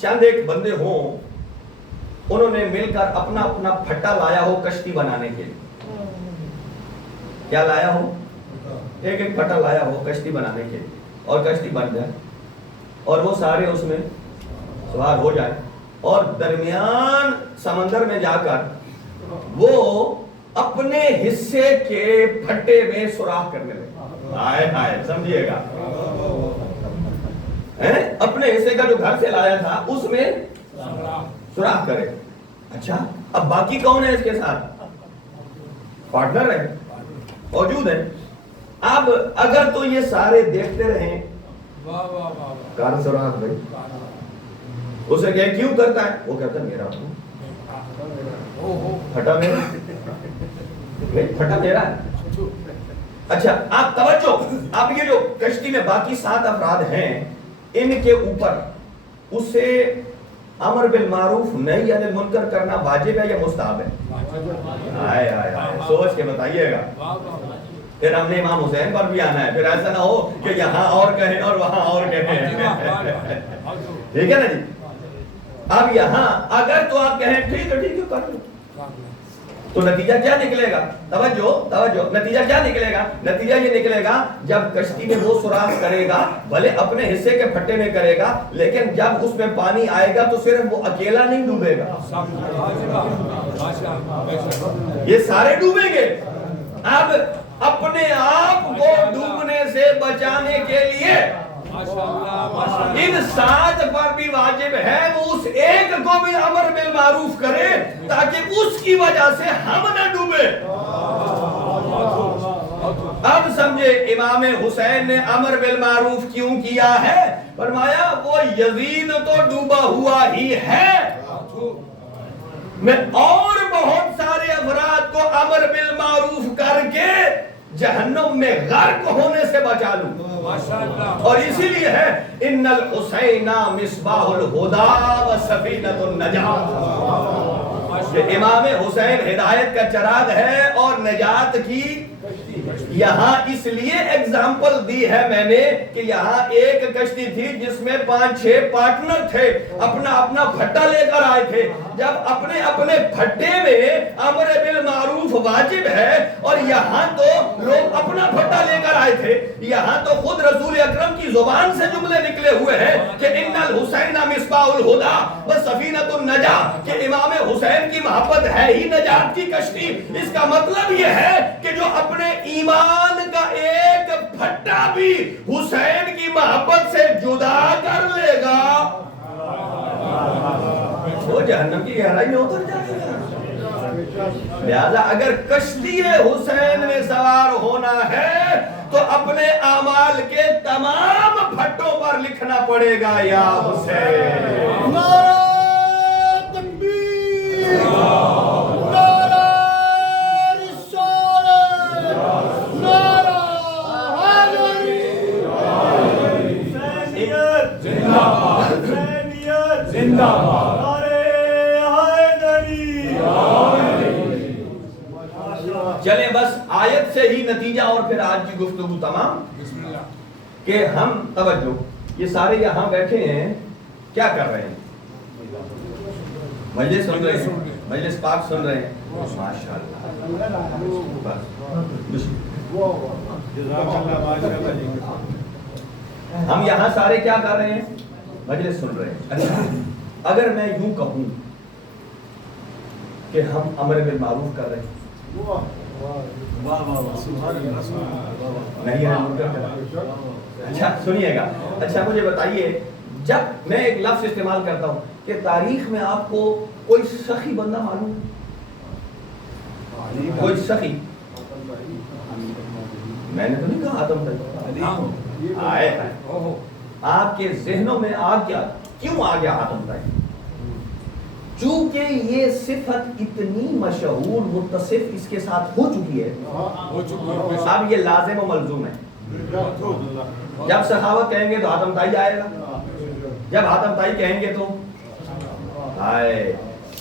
چند ایک بندے ہوں، انہوں نے مل کر اپنا اپنا پھٹا لایا ہو کشتی بنانے کے لیے۔ کیا لایا ہو؟ ایک ایک پھٹا لایا ہو کشتی بنانے کے لیے، اور کشتی بن جائے اور وہ سارے اس میں سوار ہو جائے، اور درمیان سمندر میں جا کر وہ اپنے حصے کے پھٹے میں سوراخ کرنے لگے۔ ہائے ہائے، سمجھیے گا، اپنے حصے کا جو گھر سے لایا تھا اس میں سوراخ کرے۔ اچھا، اب باقی کون ہے اس کے ساتھ؟ پارٹنر ہے، موجود ہے۔ اب اگر تو یہ سارے دیکھتے رہیں کار سوراخ بھائی، اسے کہ کیوں کرتا ہے؟ وہ کہتا ہے میرا پھٹا میرا، پھٹا تیرا ہے. اچھا آپ توجہ, اب یہ جو کشتی میں باقی 7 افراد ہیں ان کے اوپر اسے امر بالمعروف نہی عن المنکر کرنا واجب ہے یا مستحب ہے؟ آئے آئے آئے سوچ کے بتائیے گا. پھر ہم نے امام حسین پر بھی آنا ہے, پھر ایسا نہ ہو کہ یہاں اور کہیں اور وہاں اور کہیں. ٹھیک ہے نا جی. اب یہاں اگر تو آپ کہیں ٹھیک ہے کر لو, تو نتیجہ کیا نکلے گا؟ توجہ, نتیجہ کیا نکلے گا؟ نتیجہ یہ نکلے گا جب کشتی میں وہ سوراخ کرے گا, بھلے اپنے حصے کے پھٹے میں کرے گا, لیکن جب اس میں پانی آئے گا تو صرف وہ اکیلا نہیں ڈوبے گا, یہ سارے ڈوبیں گے. اب اپنے آپ کو ڈوبنے سے بچانے کے لیے ان 7 پر بھی واجب ہے وہ اس ایک کو بھی امر بالمعروف کرے تاکہ اس کی وجہ سے ہم نہ ڈوبے. اب سمجھے امام حسین نے امر بالمعروف کیوں کیا ہے؟ فرمایا وہ یزید تو ڈوبا ہوا ہی ہے, میں اور بہت سارے افراد کو امر بالمعروف کر کے جہنم میں غرق ہونے سے بچا لوں. اور اسی لیے ہے ان الحسین مصباح الہدی و سفینۃ النجات, کہ امام حسین ہدایت کا چراغ ہے اور نجات کی. یہاں اس لیے ایگزامپل دی ہے میں نے کہ یہاں ایک کشتی تھی جس میں 5-6 پارٹنر تھے, اپنا اپنا پھٹا لے کر آئے تھے. جب اپنے اپنے پھٹے میں امر بالمعروف واجب ہے اور یہاں تو لوگ اپنا پھٹا لے کر آئے تھے, یہاں تو خود رسول اکرم کی زبان سے جملے نکلے ہوئے ہیں کہ ان الحسین مصباح الہدی و سفینۃ النجات, کہ امام حسین کی محبت ہے ہی نجات کی کشتی. اس کا مطلب یہ ہے کہ جو اپنے ایمان کا ایک پھٹا بھی حسین کی محبت سے جدا کر لے گا وہ جہنم کی گہرائی میں اتر جائے گا. لہذا اگر کشتی حسین میں سوار ہونا ہے تو اپنے اعمال کے تمام پھٹوں پر لکھنا پڑے گا یا حسین. نعرہ تکبیر, نعرہ رسالت, نعرہ حیدری. حسینیت زندہ باد, حسینیت زندہ باد, چلیں بس آیت سے ہی نتیجہ اور پھر آج کی گفتگو تمام. کہ ہم توجہ, یہ سارے یہاں بیٹھے ہیں کیا کر رہے ہیں؟ مجلس سن رہے ہیں, مجلس پاک سن رہے ہیں. ماشاءاللہ, ہم یہاں سارے کیا کر رہے ہیں؟ مجلس سن رہے ہیں. اچھا اگر میں یوں کہوں کہ ہم امر بالمعروف کر رہے ہیں, نہیں اچھا سنیے گا. اچھا مجھے بتائیے, جب میں ایک لفظ استعمال کرتا ہوں کہ تاریخ میں آپ کو کوئی سخی بندہ معلوم ہے؟ کوئی سخی, میں نے تو نہیں کہا آدم بھائی آئے, آپ کے ذہنوں میں آ گیا, کیوں آ گیا آدم بھائی؟ چونکہ یہ صفت اتنی مشہور متصف اس کے ساتھ ہو چکی ہے, اب یہ لازم و ملزوم ہے. جب سخاوت کہیں گے تو حاتم طائی آئے گا, جب حاتم طائی کہیں گے تو آئے.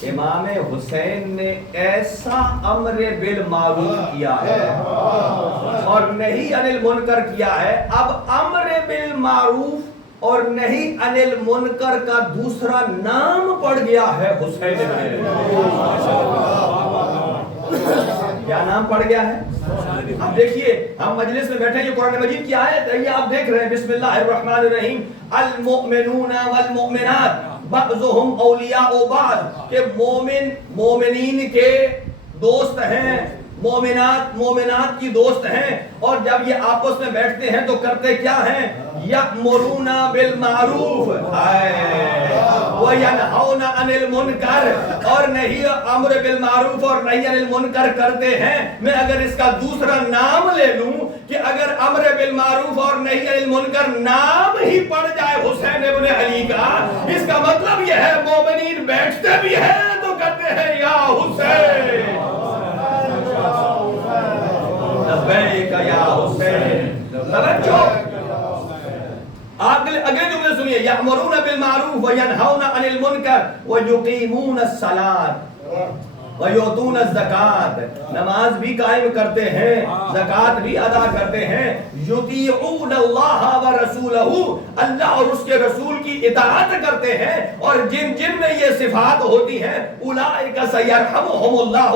امام حسین نے ایسا امر بالمعروف کیا ہے اور نہی عن المنکر کیا ہے. اب امر بالمعروف اور نہیں عن المنکر کا دوسرا نام پڑ گیا ہے حسین. کیا نام پڑ گیا ہے؟ اب دیکھیے, ہم مجلس میں بیٹھے, یہ قرآن مجید کی آیت ہے, یہ آپ دیکھ رہے ہیں, بسم اللہ الرحمن الرحیم. المؤمنون والمؤمنات بعضهم اولیاء بعض, کہ مومن مومنین کے دوست ہیں, مومنات مومنات کی دوست ہیں, اور جب یہ آپس میں بیٹھتے ہیں تو کرتے کیا ہیں؟ یأمرون بالمعروف وینہون عن المنکر, اور نہیں امر بالمعروف اور نہیں عن المنکر کرتے ہیں. میں اگر اس کا دوسرا نام لے لوں کہ اگر امر بالمعروف اور نہیں عن المنکر نام ہی پڑ جائے حسین ابن علی کا, اس کا مطلب یہ ہے مومنین بیٹھتے بھی ہیں تو کہتے ہیں یا حسین. توجہ، اگلے جملے سنیے، یأمرون بالمعروف وینہون عن المنکر ویقیمون الصلاۃ وَيُؤْتُونَ الزَّكَاةَ، نماز بھی قائم کرتے ہیں، زکوٰۃ بھی ادا کرتے ہیں، یُطِیعُونَ اللَّهَ وَرَسُولَهُ، اللہ اور اس کے رسول کی اطاعت کرتے ہیں، اور جن جن میں یہ صفات ہوتی ہیں اولئک سیرحمہم اللہ،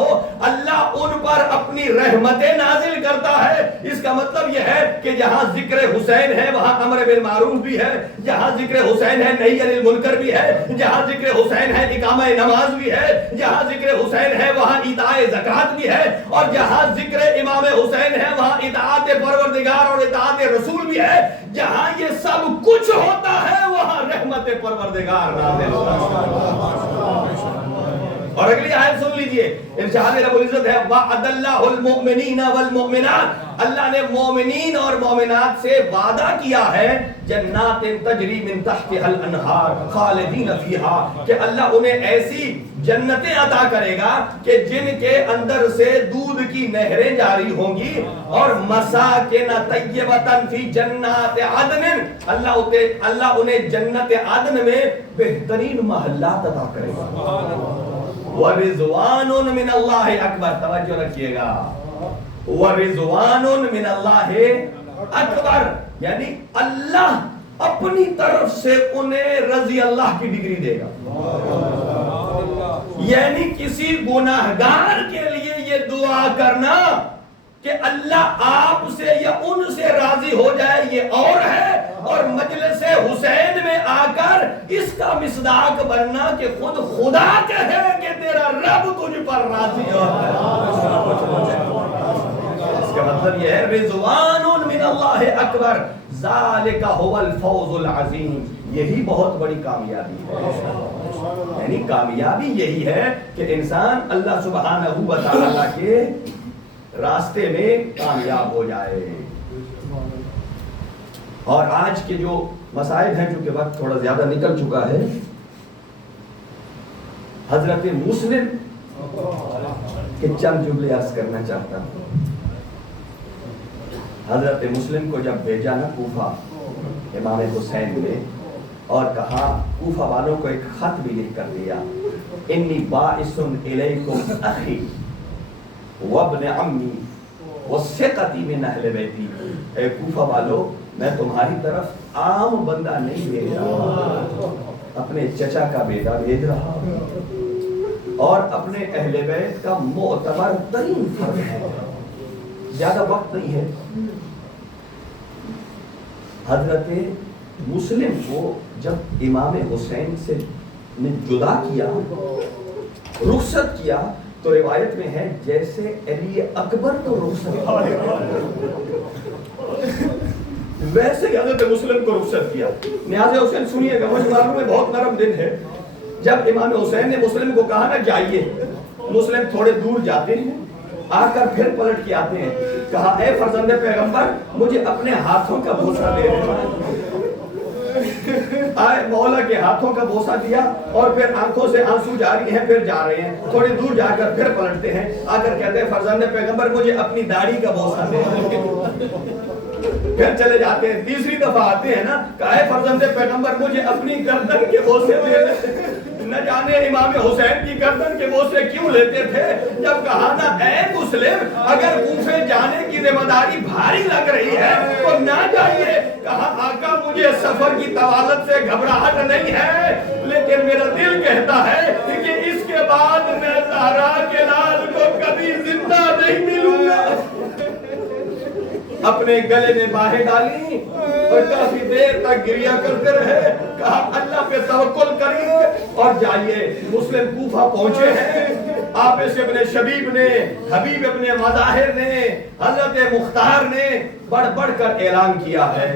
اللہ ان پر اپنی رحمتیں نازل کرتا ہے۔ اس کا مطلب یہ ہے کہ جہاں ذکر حسین ہے وہاں امر بالمعروف بھی ہے، جہاں ذکر حسین ہے نہی عن المنکر بھی ہے، جہاں ذکر حسین ہے اقامہ نماز بھی ہے، جہاں ذکر حسین ہے وہاں ایتاء زکوٰۃ بھی ہے، اور جہاں ذکر امام حسین ہے وہاں اطاعت پروردگار اور اطاعت رسول بھی ہے، جہاں یہ سب کچھ ہوتا ہے وہاں رحمت پروردگار نازل ہوتا ہے۔ اور اگلی آیت سن لیجئے، ارشاد رب العزت ہے وعد اللہ المؤمنین والمؤمنات، اللہ نے مومنین اور مومنات سے وعدہ کیا ہے جنات تجری من تحتها الانہار خالدین فیہا، کہ اللہ انہیں ایسی جنتیں عطا کرے گا کہ جن کے اندر سے دودھ کی نہریں جاری ہوں گی، اور مساکن طیبۃ فی جنات عدن، اللہ انہیں جنت عدن میں بہترین محلات عطا کرے گا۔ وَرِضْوَانٌ مِّنَ اللَّهِ اکبر، توجہ رکھیے گا، وَرِضْوَانٌ مِّنَ اللَّهِ اکبر، یعنی اللہ اپنی طرف سے انہیں رضی اللہ کی ڈگری دے گا۔ یعنی کسی گناہگار کے لیے یہ دعا کرنا کہ اللہ آپ سے یا ان سے راضی ہو جائے یہ اور ہے، اور مجلس حسین میں آ کر اس کا مصداق بننا کہ خود خدا کہے کہ تیرا رب تجھ پر راضی ہو۔ اس کا مطلب یہ ہے رضوان من اللہ اکبر ذالک هو الفوز العظیم، یہی بہت بڑی کامیابی ہے۔ یعنی کامیابی یہی ہے کہ انسان اللہ سبحانہ و تعالی کے راستے میں کامیاب ہو جائے۔ اور آج کے جو مسائل ہیں، چونکہ وقت تھوڑا زیادہ نکل چکا ہے، حضرت مسلم کے چند جملے عرض کرنا چاہتا ہوں۔ حضرت مسلم کو جب بھیجا نا کوفہ امام حسین نے، اور کہا کوفہ والوں کو ایک خط بھی لکھ کر دیا، انی باعث الیکم اخی وابن عمی وثقتی من اہل بیتی، اے کوفہ والو میں تمہاری طرف عام بندہ نہیں بھیج رہا، اپنے چچا کا بیٹا بھیج رہا اور اپنے اہل بیت کا معتبر ترین فرد ہے، زیادہ وقت نہیں ہے۔ حضرت مسلم کو جب امام حسین سے نے جدا کیا، رخصت کیا، تو روایت میں ہے جیسے علی اکبر کو رخصت کیا ویسے ہی حضرت مسلم کو رخصت کیا۔ نیاز حسین سنیے گا، مجھے معلوم ہے بہت نرم دل ہے، جب امام حسین نے مسلم کو کہا نا جائیے، مسلم تھوڑے دور جاتے ہیں، آ کر پھر پلٹ کے آتے ہیں، کہا اے فرزند پیغمبر مجھے اپنے ہاتھوں کا بوسہ دے دے۔ آئے مولا کے ہاتھوں کا بوسہ دیا، اور پھر آنکھوں سے آنسو جاری ہیں، پھر جا رہے ہیں، تھوڑی دور جا کر پھر پلٹتے ہیں، آ کر کہتے ہیں فرزند پیغمبر مجھے اپنی داڑھی کا بوسہ دے دے۔ پھر چلے جاتے ہیں، تیسری دفعہ آتے ہیں نا، کہا اے فرزند پیغمبر مجھے اپنی گردن کے بوسے دے دے۔ نہ جانے امام حسین کی گردن کے بوسے کیوں لیتے تھے، جب کہا نا اے مسلم اگر کوفے جانے کی ذمہ داری بھاری لگ رہی ہے تو نہ جائیے، کہا آقا مجھے سفر کی طوالت سے گھبراہٹ نہیں ہے، لیکن میرا دل کہتا ہے کہ اس کے بعد میں زہرا کے لال کو کبھی زندہ نہیں ملوں گا۔ اپنے گلے میں باہیں ڈالی اور کافی دیر تک گریہ کرتے رہے، کہا اللہ پہ توکل کریے اور جائیے۔ مسلم کوفہ پہنچے ہیں، آپس ابن شبیب نے، حبیب ابن مظاہر نے، حضرت مختار نے بڑھ بڑھ کر اعلان کیا ہے،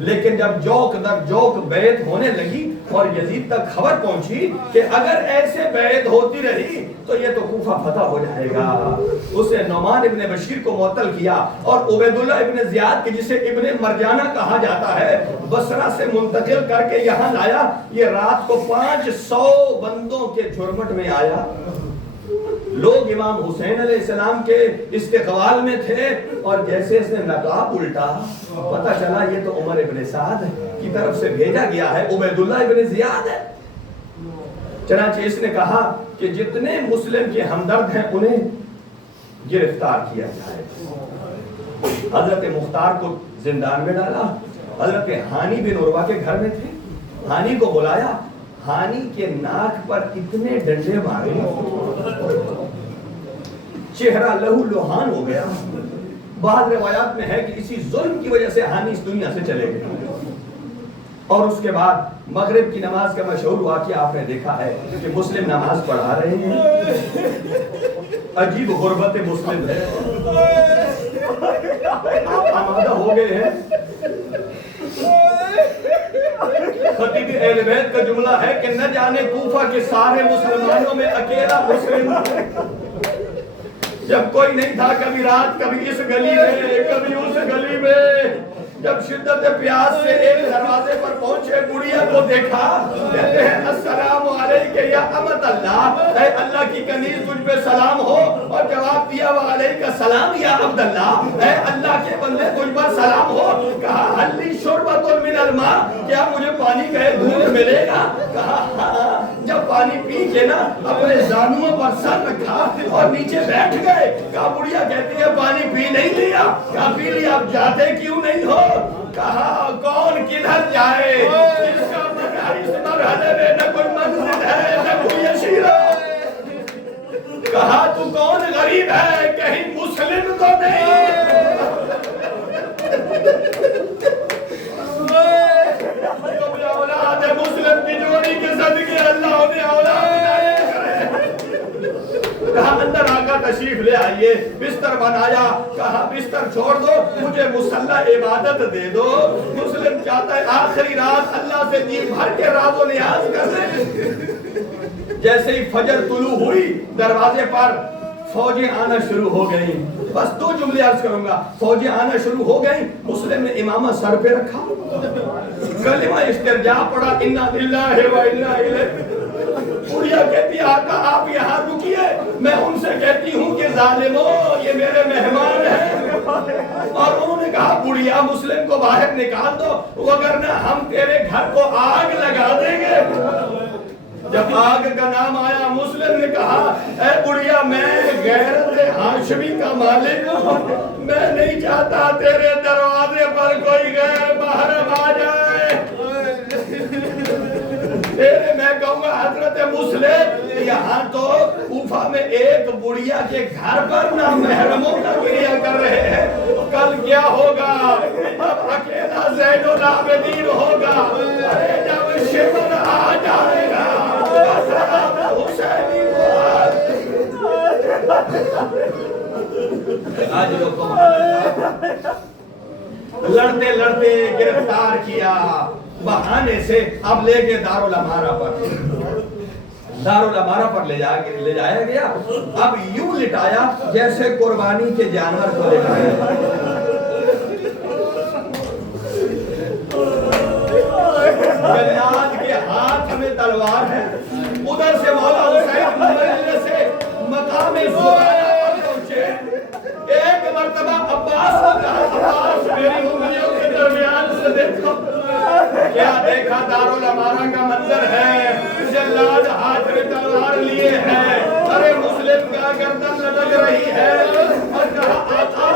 لیکن جب جوک در جوک بیعت ہونے لگی اور یزید تک خبر پہنچی کہ اگر ایسے بیعت ہوتی رہی تو یہ تو کوفہ فتح ہو جائے گا، اسے نعمان ابن بشیر کو معطل کیا اور عبیداللہ ابن زیاد کے جسے ابن مرجانہ کہا جاتا ہے بصرہ سے منتقل کر کے یہاں لایا۔ یہ رات کو 500 بندوں کے جھرمٹ میں آیا، لوگ امام حسین علیہ السلام کے استقبال میں تھے اور جیسے اس نے نقاب الٹا پتہ چلا یہ تو عمر ابن سعد کی طرف سے بھیجا گیا ہے، عبید اللہ ابن زیاد ہے۔ چنانچہ اس نے کہا کہ جتنے مسلم کے ہمدرد ہیں انہیں گرفتار کیا جائے۔ حضرت مختار کو زندان میں ڈالا۔ حضرت ہانی بن عروہ کے گھر میں تھے، ہانی کو بلایا، ہانی کے ناک پر اتنے ڈنڈے مارے چہرہ لہو لہان ہو گیا۔ بعض روایات میں ہے کہ اسی ظلم کی وجہ سے ہانی اس دنیا سے چلے گئے۔ اور اس کے بعد مغرب کی نماز کا مشہور واقعہ آپ نے دیکھا ہے کہ مسلم نماز پڑھا رہے ہیں، عجیب غربت مسلم ہے، آپ آمادہ ہو گئے ہیں۔ خطیب اہل بیت کا جملہ ہے کہ نہ جانے کوفہ کے سارے مسلمانوں میں اکیلا مسلم جب کوئی نہیں تھا، کبھی رات کبھی اس گلی میں کبھی اس گلی میں، جب شدت پیاس سے ایک دروازے پر پہنچے، بڑھیا کو دیکھا، کہتے ہیں السلام علیکہ یا امت اللہ، اے اللہ کی کنیز تجھ پہ سلام ہو، اور جواب دیا وعلیکہ السلام یا عبد اللہ، اے اللہ کے بندے تجھ پر سلام ہو۔ کہا حل لی شربۃ من الماء، کیا مجھے پانی کا ایک گھونٹ ملے گا؟ کہا ہاں۔ جب پانی پی کے نا اپنے زانوؤں پر سر رکھا اور نیچے بیٹھ گئے، کہا بڑھیا کہتی ہے پانی پی نہیں لیا؟ کہا پی لیا، اب جاتے کیوں نہیں ہو؟ کہا کون کدھر جائے جس کا اس مرحلے میں نہ کوئی منزل ہے نہ کوئی عشیرہ۔ کہا تو کون غریب ہے، کہیں مسلم تو نہیں؟ اولاد مسلم کی جوڑی کے صدقے اللہ انہیں اولاد عنایت کرے۔ کہا اندر آقا تشریف لے آئیے، بستر بنایا، کہا بستر چھوڑ دو، مجھے مصلی عبادت دے دو۔ مسلم چاہتا ہے آخری رات اللہ سے جی بھر کے راز و نیاز کر لے۔ جیسے ہی فجر طلوع ہوئی، دروازے پر فوجیں آنا شروع ہو گئیں۔ بس دو جملے عرض کروں گا، فوجیں آنا شروع ہو گئیں، مسلم نے امامہ سر پہ رکھا، کلمہ استرجاع پڑھا، انا للہ و انا الیہ۔ بڑھیا کہتی آقا آپ یہاں رکیے، میں ان سے کہتی ہوں کہ ظالموں یہ میرے مہمان ہیں۔ اور انہوں نے کہا بڑھیا مسلم کو باہر نکال دو، وگرنہ ہم تیرے گھر کو آگ لگا دیں گے۔ جب آگ کا نام آیا، مسلم نے کہا اے بڑھیا میں غیرت ہاشمی کا مالک ہوں، میں نہیں چاہتا تیرے دروازے پر کوئی غیر محرم آ جائے۔ میں کہوں گا حضرت مسلم یہاں تو کوفہ میں ایک بڑھیا کے گھر پر نہ محرموں کا گریہ کر رہے ہیں، کل کیا ہوگا؟ اب اکیلا زین العابدین ہوگا، ارے جب شمر آ جائے گا حسینی آج لوگوں لڑتے لڑتے گرفتار کیا، بہانے سے اب لے کے دارالامارہ پر لے جایا گیا۔ اب یوں لٹایا جیسے قربانی کے جانور کو لٹایا۔ جلاد کے ہاتھ میں تلوار ہے، ادھر سے مولا حسین مجلس سے مقام زبانہ پر پہنچے۔ ایک مرتبہ عباس کو کہا عباس میری انگلیوں کے درمیان سے دیکھو۔ کیا دیکھا؟ دارالامارہ کا منظر ہے، جلاد ہاتھ میں تلوار لیے ہیں، ارے مسلم کا گردن لٹک رہی ہے، اور کہا آقا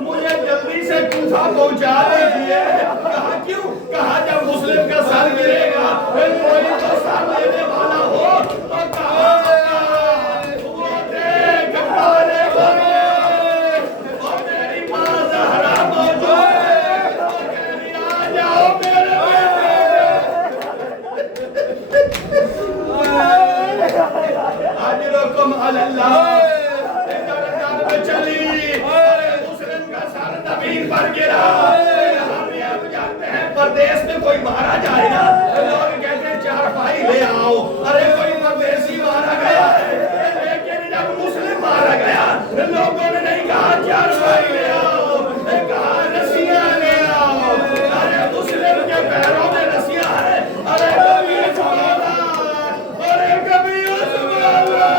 مجھے جلدی سے کوفہ پہنچا دیجیے۔ کہا کیوں؟ کہا جب مسلم کا سر گرے گا پھر کوئی تو سر لینے والا ہو۔ اور کہا وہ دیکھ پانے والے اور میری ماں زہرا موجود ہے، اور کہہ رہی آ جاؤ میرے اجرکم علی اللہ۔ درجان میں چلی، مسلم کا سر زمین پر گرا۔ ہم اب جانتے ہیں پردیس میں کوئی مارا جائے نا لوگ کہتے ہیں چارپائی لے آؤ، ارے کوئی پردیسی مارا گیا ہے، لیکن جب مسلم مارا گیا لوگوں نے نہیں کہا چارپائی لے آؤ، کہا رسیاں لے آؤ۔ ارے مسلم کے پیروں میں رسیاں ہیں، ارے کبھی اس والا ارے کبھی اس والا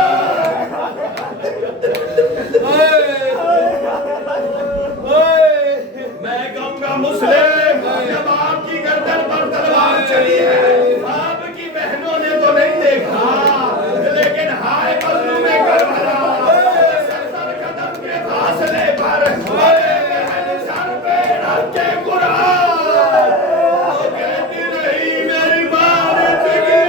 لیکن ہائے مظلوم کربلا سر قدم کے فاصلے پر سر پہ رکھ کے قرآن کہتی رہی میری ماں نے چکی